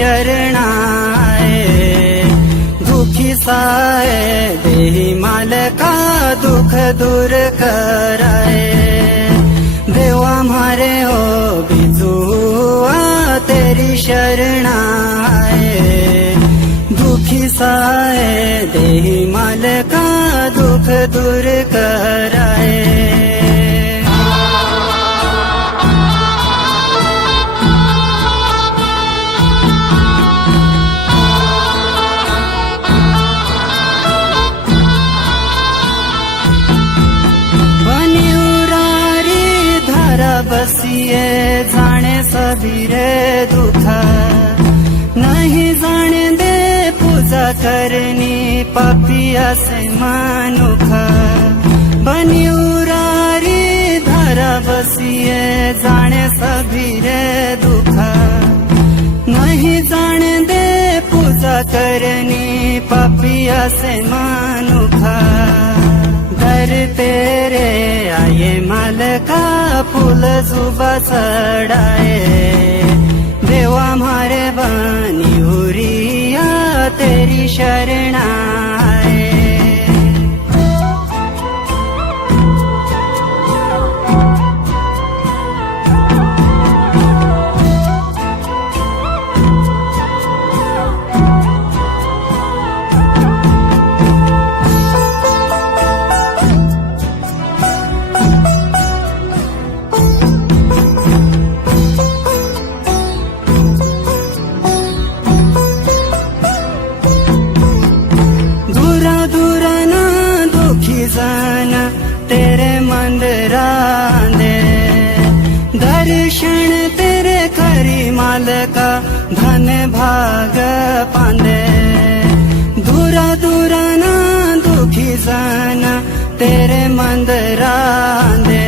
शरणाए। दुखी साए देहि मालका दुख दूर कराए। देवा म्हारे हो बिजुआ तेरी शरणाए। दुखी साए देहि मालका दुख दूर कराए। बसिए जाने सबीरे दुखा। नहीं जाने दे पूजा करनी पापिया से मानुखा। बनी उरारी धारा बसिए जाने सबीरे दुखा। नहीं जाने दे पूजा करनी पापिया से मानुखा। दर तेरे आये मालका फूल जुबा चढ़ाए। देवा म्हारे बनी हुरिया तेरी शरणाए। तेरे मंदिरांदे दर्शन तेरे करी मालका धन भाग पांदे। दूरा दूरा ना दुखी जन तेरे मंदिरांदे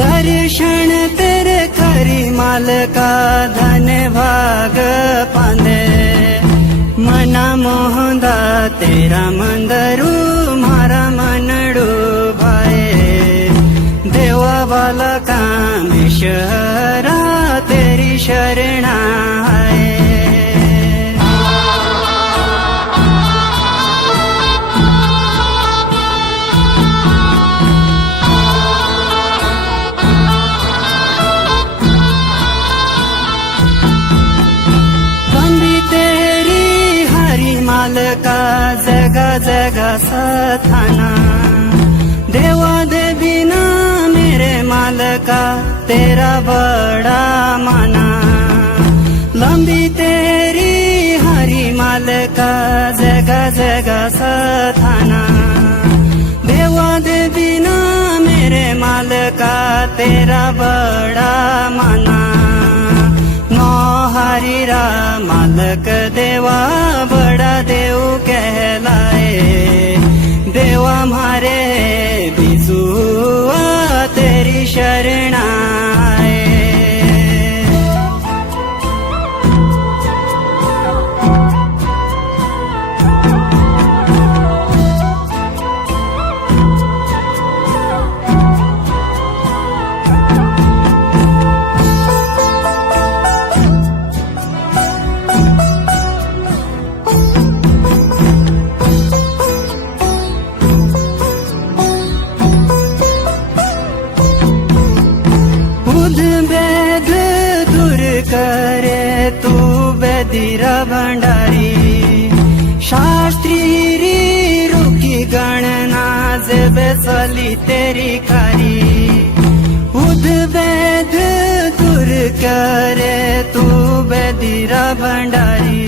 दर्शन तेरे करी मालका धन भाग पांदे। मना मोहंदा तेरा मंदरू मारा मनडू भाए। देवा वाला कामेश्वरा तेरी शरणाए। मालका जगा जगा सथाना। देवा दे बिना मेरे मालका तेरा बड़ा माना। लंबी तेरी हरी मालका जगा जगा सथाना। देवा दे बिना मेरे मालका तेरा बड़ा माना। नो हरीरा मालक देवा बड़ा देव कहलाए। देवा म्हारे बिजुआ तेरी शरणाए। भेद दूर करे तू बेदीरा भंडारी। शास्त्री री रुकी गणना जेबे चली तेरी खारी। बुध भेद दूर करे तू बेदीरा भंडारी।